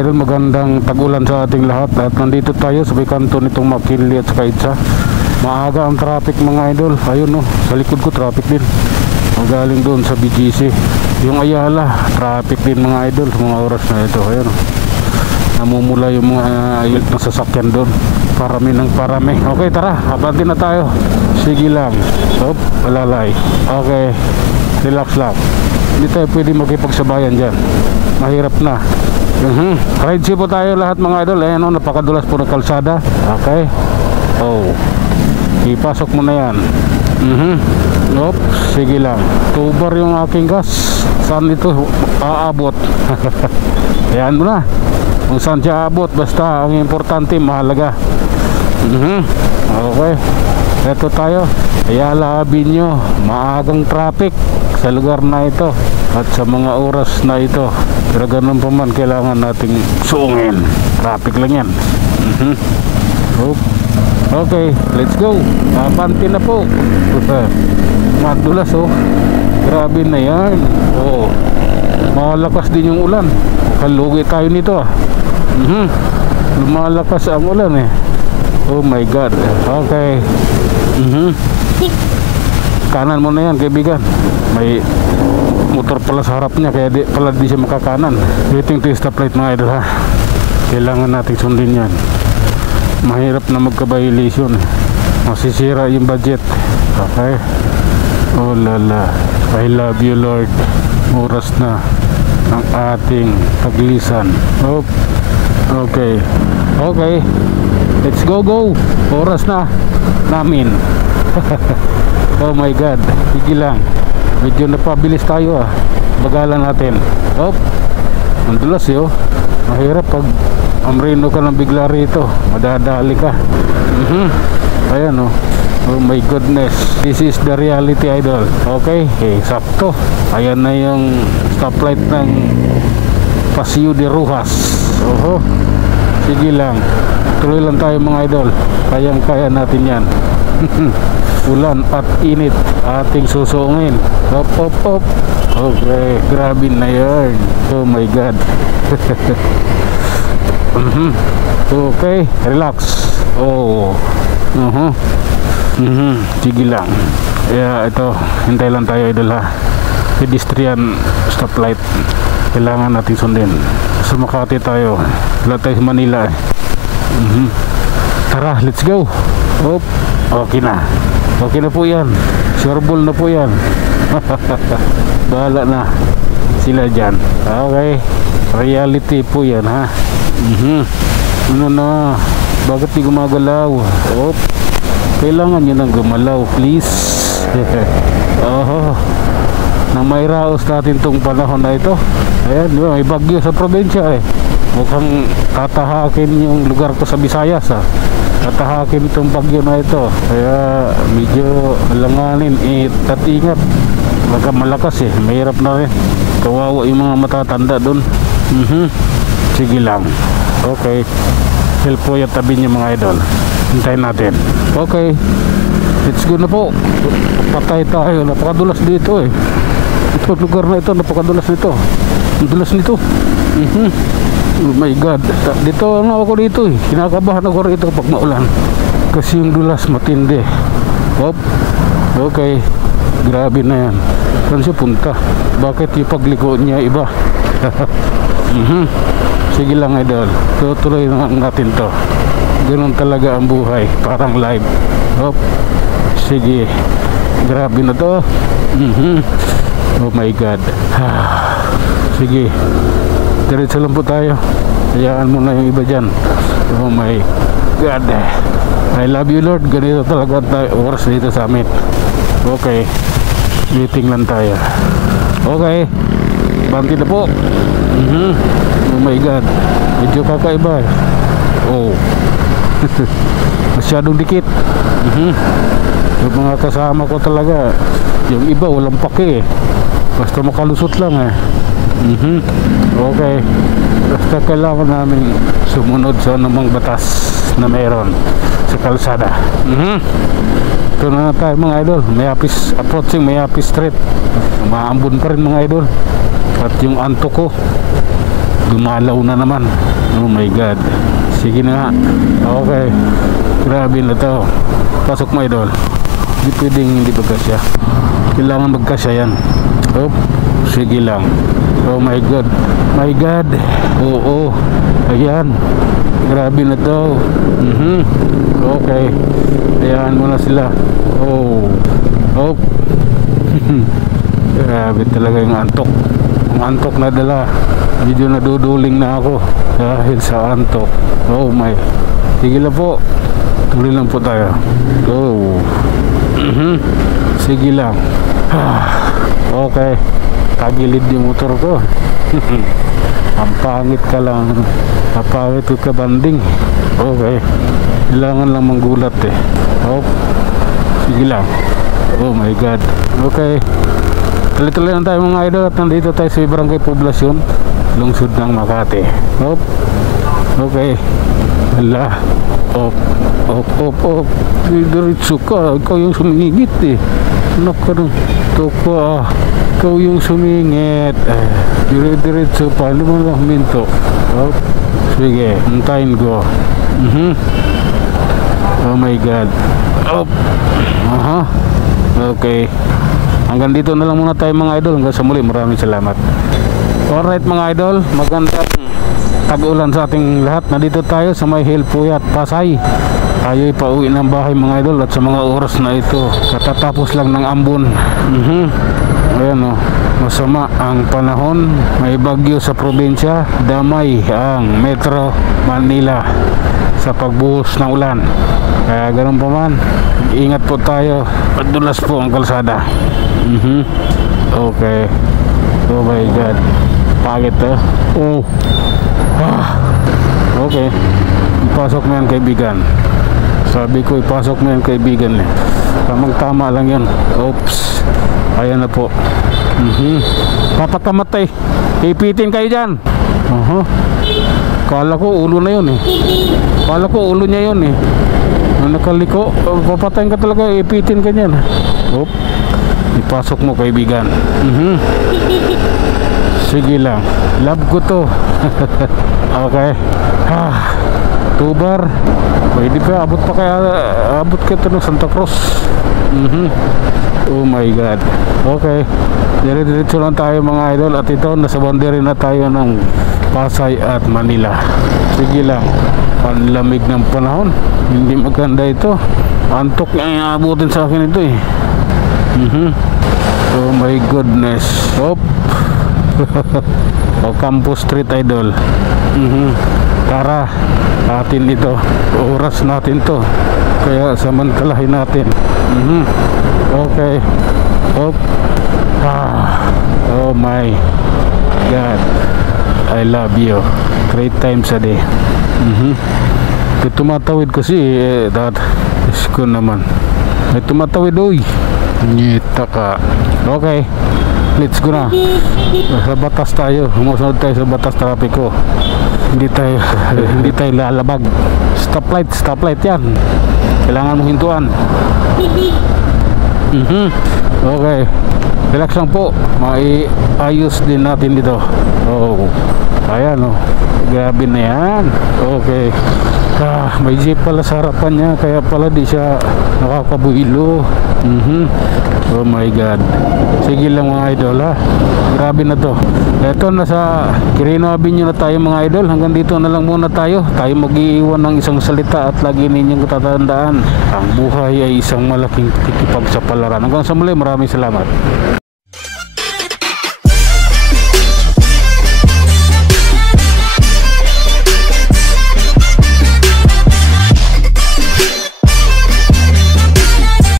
idol, magandang tag-ulan sa ating lahat. At nandito tayo sa may kanto nitong McKinley at saka Itza. Maaga ang traffic mga idol. Ayun no, sa likod ko traffic din. Magaling doon sa BGC. Yung Ayala, traffic din mga idol sa mga oras na ito. Ayun no, namumula yung mga sasakyan doon. Parami ng parami. Okay, tara, abante na tayo. Sige lang. Stop, alalay. Okay, relax lang. Hindi tayo pwede makipagsabayan dyan. Mahirap na. Ride po tayo lahat mga idol. Ayan o, napakadulas po ng kalsada. Okay. Oh, ipasok mo na yan. Nope, sige lang. Tubar yung aking gas. Saan ito aabot? Ayan mo na kung saan siya aabot. Basta ang importante mahalaga. Okay, eto tayo. Ayala Avenue. Maagang traffic sa lugar na ito at sa mga oras na ito. Pero ganun pa man, kailangan nating suungin. Traffic lang yan. Okay, let's go. Abante na po. Madulas oh. Grabe na yan. Oh, malakas din yung ulan. Kalugi tayo nito ah. Lumalakas ang ulan eh. Oh my god. Okay. Kanan mo na yan kaibigan. May motor pala sa harap niya, kaya pala di siya makakanan. Waiting to stoplight mga idol ha. Kailangan natin sundin yan. Mahirap na magka-violation. Masisira yung budget. Okay. Oh lala, I love you Lord. Oras na ang ating paglisan. Oh, okay. Okay, let's go. Oras na namin. Oh my god, sige lang. Medyo napabilis tayo ah. Bagalan natin. Oh, ang dulas yun. Mahirap pag amrino ka ng bigla rito. Madadali ka. Ayan oh. Oh my goodness. This is the reality idol. Okay, sakto. Ayan na yung stoplight ng Paseo de Rojas. Oho. Sige lang. Tuloy lang tayo mga idol. Kayang-kaya natin yan. Ulan at init ating susungin. Op. Okay, grabe na yan. Oh my god. Okay, relax. Oh. Sige lang. Yeah, ito, hintay lang tayo idol ha. Pedestrian stoplight. Kailangan natin sundin. Sa Makati tayo. Wala tayo sa Manila eh. Tara, let's go. Op. Okay na. Okay na po yan. Sureball na po yan. Bahala na sila dyan. Okay. Reality po yan ha. Ano na? Bakit di gumagalaw? Op. Kailangan nyo nang gumalaw please. Oh, nang may raos natin tong panahon na ito. Ayan, may bagyo sa probinsya eh. Mukhang tatahakin yung lugar ko sa Visayas ha. Tatahakin itong bagyo na ito. Kaya medyo langanin. At ingat. Baka malakas eh. Mahirap na rin. Kawawa yung mga matatanda dun. Sige lang. Okay. Help po yung tabi niyo mga idol. Hintayin natin. Okay. Let's go na po. Patay tayo. Napakadulas dito eh. Ito lugar na ito. Napakadulas nito. Ang dulas nito. Oh my god. Dito ano ako dito eh. Kinakabahan ako rito pag maulan. Kasi yung dulas matindi. Hop. Okay. Grabe na yan. Saan siya punta? Bakit yung pagliko niya iba? Sige lang idol. Tutuloy natin to. Ganun talaga ang buhay. Parang live. Hop. Sige. Grabe na to. Oh my god. Sige. Diretso lang po tayo. Hayaan mo na yung iba dyan. Oh my god. I love you Lord. Ganito talaga oras dito sa amin. Okay. Meeting lang tayo. Okay. Banti na po. Oh my god. Medyo kakaiba. Oh. Masyadong dikit. Yung mga kasama ko talaga, yung iba walang pake eh. Basta makalusot lang eh. Okay. Basta kailangan namin sumunod sa anumang batas na mayroon sa kalsada. Ito na tayo mga idol. Mayapis, approaching Mayapis Street. Maambon pa rin mga idol. At yung anto ko Dumalaw na naman. Oh my god. Sige na nga. Okay. Grabe na to. Pasok mo, idol. Hindi pwedeng hindi magkasya. Kailangan magkasya yan. Oh, sige lang. Oh my god. My god. Oo. Ayan. Grabe na to. Okay. Ayan mo na sila. Oh. Oh. Grabe talaga yung antok. Ang antok na dala. Medyo naduduling na ako dahil sa antok. Oh my. Sige lang po. Tuloy lang po tayo. Oh. Sige lang. Okay. Tagilid yung motor ko. Ang pangit ka lang. Ang pangit ka banding. Okay. Kailangan lang manggulat eh. Oh. Sige lang. Oh my god. Okay. Tuloy-tuloy lang tayo mga idol. At nandito tayo sa Barangay Poblasyon, lungsod ng Makati. Oh. Okay. Hala. Op. Op. Op. Op. Diretso ka. Ikaw yung sumingit eh. Anak ka nung toko. Ikaw yung sumingit. Diretso pa. Hindi mo lang minto. Op. Sige. Hintayin ko. Oh my god. Op. Aha. Okay. Hanggang dito na lang muna tayo mga idol. Hanggang sa muli. Maraming salamat. Alright mga idol. Magandang tag-ulan sa ating lahat. Nandito tayo sa may Hilpuyat, Pasay. Tayo'y pauwi ng bahay mga idol. At sa mga oras na ito, katatapos lang ng ambon. Ayan o. Masama ang panahon. May bagyo sa probinsya. Damay ang Metro Manila sa pagbuhos ng ulan. Kaya ganun pa man, ingat po tayo. Padulas po ang kalsada. Okay. Oh my god. Pagit to. Oh. Okay. Ipasok mo yan kaibigan. Sabi ko ipasok mo yan kaibigan eh. Tamang-tama lang yan. Oops. Ayan na po. Papatamatay. Ipitin kayo dyan. Kala ko ulo na yun eh. Kala ko ulo niya yun eh. Nakaliko. Papatayin ka talaga. Ipitin ka dyan. Oop. Ipasok mo kaibigan. Sige lang. Love ko to. Okay. Tubar. Pwede pa. Abot pa kaya. Abot ka ito ng Santa Cruz. Oh my god. Okay. Dire-diretso lang tayo mga idol. At ito nasa boundary na tayo ng Pasay at Manila. Sige lang. Panlamig ng panahon. Hindi maganda ito. Antok nga iabutin sa akin ito eh. Oh my goodness. Hop. O Campus Street idol. Tara, atin ito. Oras natin to. Kaya samantalahin natin. Okay. Hop. Oh my god. I love you 3 times a day. May tumatawid kasi that is ko naman. May tumatawid oy. Nyita ka. Okay. Let's go na. Sa batas tayo. Umusunod tayo sa batas trapiko. Hindi tayo lalabag. Stoplight yan. Kailangan mong hintuan. Okay. Relax lang po. Maiayos din natin dito. Oh. Ayan oh. Grabe na yan. Okay. May jeep pala sa harapan niya. Kaya pala di siya nakakabuhilo. Oh my god. Sige lang mga idol ha. Grabe na to. Eto nasa Quirino Avenue na tayo mga idol. Hanggang dito na lang muna tayo. Tayo mag-iiwan ng isang salita. At lagi ninyong tatandaan, ang buhay ay isang malaking kikipagsapalaran. Hanggang sa muli, maraming salamat.